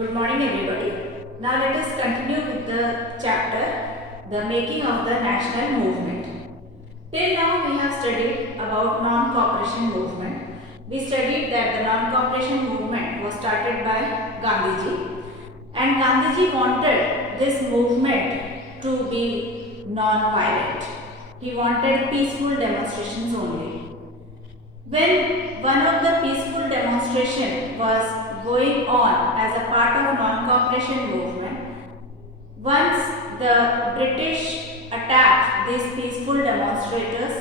Good morning everybody. Now let us continue with the chapter The Making of the National Movement. Till now we have studied about non-cooperation movement. We studied that the non-cooperation movement was started by Gandhiji, and Gandhiji wanted this movement to be non-violent. He wanted peaceful demonstrations only. When one of the peaceful demonstration was going on as a part of non-cooperation movement, once the British attacked these peaceful demonstrators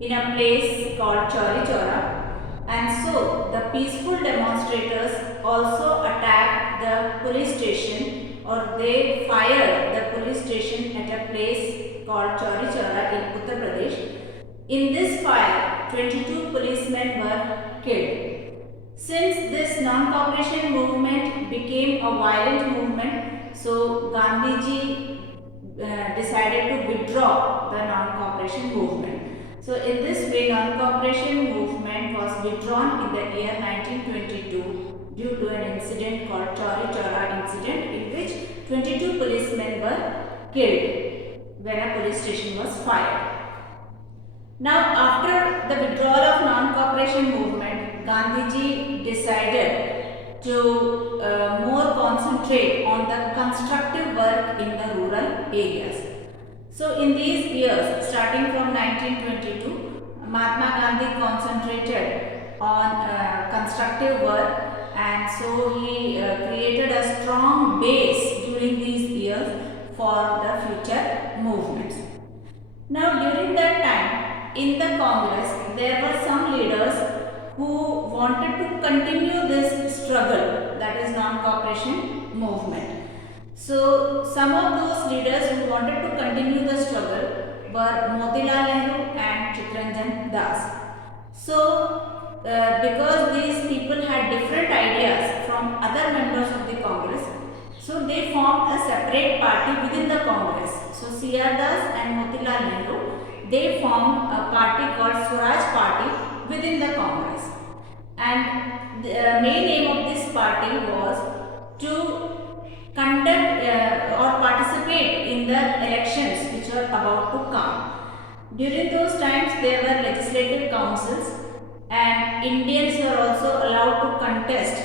in a place called Chauri Chaura, and so the peaceful demonstrators also attacked the police station, or they fired the police station at a place called Chauri Chaura in Uttar Pradesh. In this fire, 22 policemen were killed. Since this non-cooperation movement became a violent movement, so Gandhiji decided to withdraw the non-cooperation movement. So in this way, non-cooperation movement was withdrawn in the year 1922 due to an incident called Chauri Chaura incident, in which 22 policemen were killed when a police station was fired. Now, after the withdrawal of non-cooperation movement, Gandhiji decided to more concentrate on the constructive work in the rural areas. So, in these years, starting from 1922, Mahatma Gandhi concentrated on constructive work, and so he created a strong base during these years for the future movements. Now, during that time, in the Congress, there were some leaders who wanted to continue this struggle, that is non-cooperation movement. So, some of those leaders who wanted to continue the struggle were Motilal Nehru and Chittaranjan Das. So, because these people had different ideas from other members of the Congress, so they formed a separate party within the Congress. So, C.R. Das and Motilal Nehru, they formed a party called Swaraj Party within the Congress, and the main aim of this party was to conduct or participate in the elections which were about to come. During those times there were legislative councils, and Indians were also allowed to contest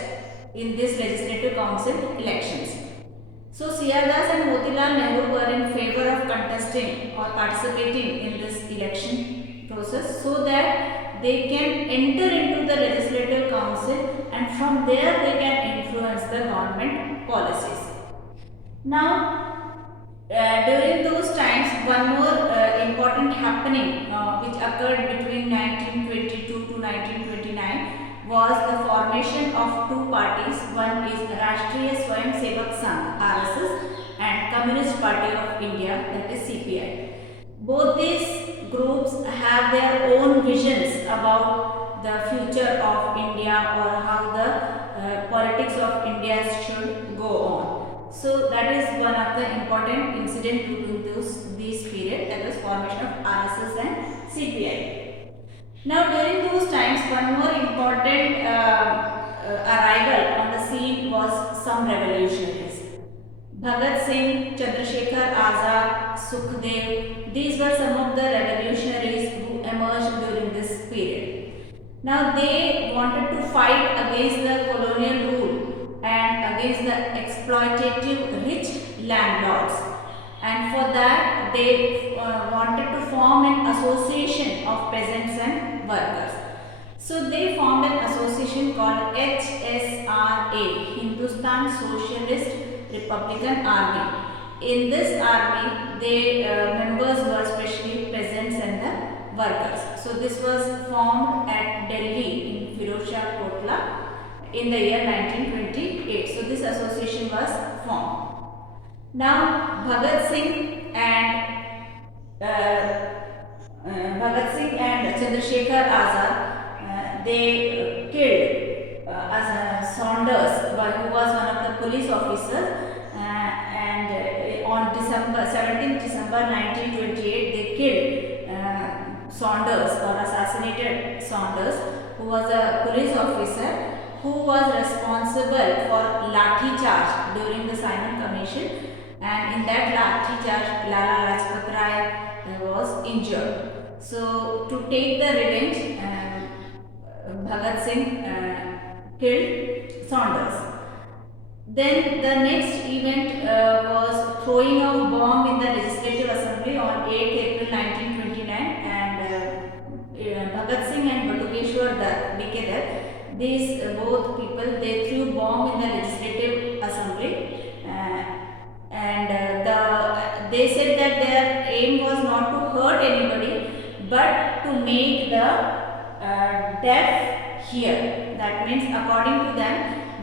in this legislative council elections. So, C.R. Das and Motilal Nehru were in favor of contesting or participating in this election process, so that they can enter into the legislative council, and from there they can influence the government policies. Now, during those times, one more important happening which occurred between 1922 to 1929 was the formation of two parties. One is Rashtriya Swayam Sevak Sangh (RSS) and Communist Party of India, that is CPI. Both these groups have their own visions about the future of India, or how the politics of India should go on. So that is one of the important incident during this period, that was formation of RSS and CPI. Now, during those times, one more important arrival on the scene was some revolutionaries. Bhagat Singh, Chandrasekhar Azad, Sukhdev, these were some of the revolutionaries who emerged during this period. Now, they wanted to fight against the colonial rule and against the exploitative rich landlords. And for that, they wanted to form an association of peasants and workers. So they formed an association called HSRA, Hindustan Socialist Republican Army. In this army, members were especially peasants and the workers. So this was formed at Delhi in Firozshah Kotla in the year 1928. So this association was formed. Now, Bhagat Singh and Chandrasekhar Azad, they killed Saunders, who was one of the police officers, and on 17th December 1928, they killed Saunders, or assassinated Saunders, who was a police officer who was responsible for lathi charge during the Simon Commission, and in that lathi charge Lala Lajpat Rai was injured. So to take the revenge, Bhagat Singh killed Saunders. Then the next event was throwing of bomb in the Legislative Assembly on 8 April 1929, and Bhagat Singh and Batukeshwar Dutt, BK Dutt, these both people, they threw bomb in the Legislative Assembly, and they said that their aim was not to hurt anybody but to make the deaf hear. That means according to them,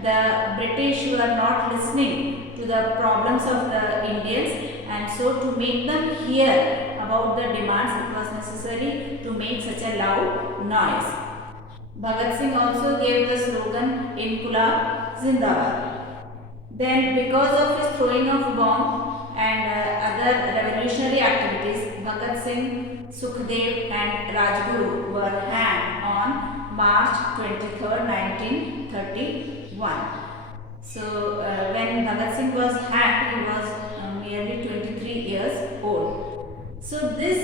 the British were not listening to the problems of the Indians, and so to make them hear about the demands, it was necessary to make such a loud noise. Bhagat Singh also gave the slogan Inqilab Zindabad. Then because of his throwing of bomb and other revolutionary activities, Bhagat Singh, Sukhdev and Rajguru were hanged on March 23rd, 1931. So when Bhagat Singh was hanged, he was merely 23 years old. So this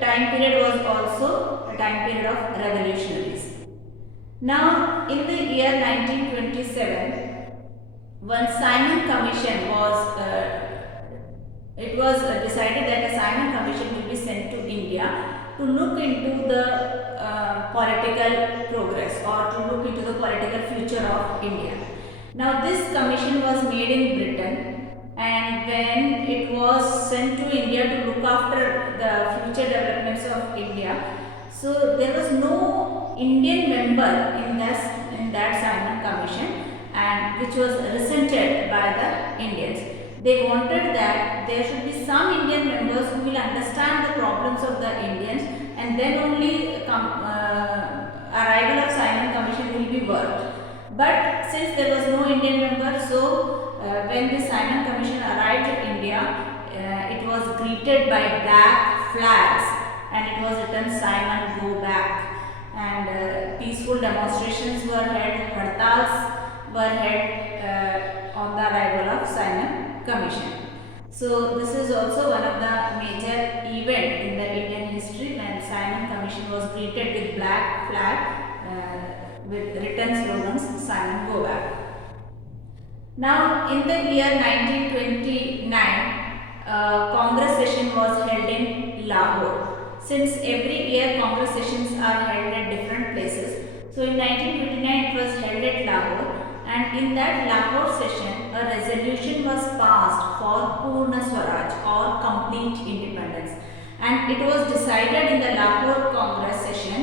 time period was also a time period of revolutionaries. Now in the year 1927, when Simon Commission was, it was decided that a Simon Commission will be sent to India to look into the political progress or to look into the political future of India. Now this commission was made in Britain, and when it was sent to India to look after the future developments of India, so there was no Indian member in that Simon Commission, and which was resented by the Indians. They wanted that there should be some Indian members who will understand the problems of the Indians, and then only arrival of Simon Commission will be worked. But since there was no Indian member, so when the Simon Commission arrived in India, it was greeted by black flags, and it was written Simon go back, and peaceful demonstrations were held, hartals were held on the arrival of Simon Commission. So this is also one of the major event in the Indian history when Simon Commission was greeted with black flag with written slogans Simon go back. Now in the year 1929, Congress session was held in Lahore. Since every year Congress sessions are held at different places, so in 1929 it was held at Lahore, and in that Lahore session a resolution was passed for Purna Swaraj or complete independence, and it was decided in the Lahore Congress session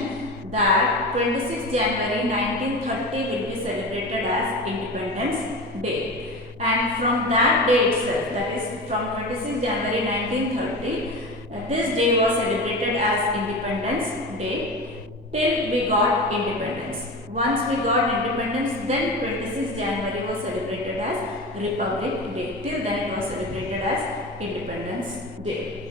that 26 January 1930 will be celebrated as Independence Day, and from that day itself, that is from 26 January 1930, this day was celebrated as Independence Day till we got independence. Once we got independence, then 26 January was celebrated as Republic Day. Till then it was celebrated as Independence Day.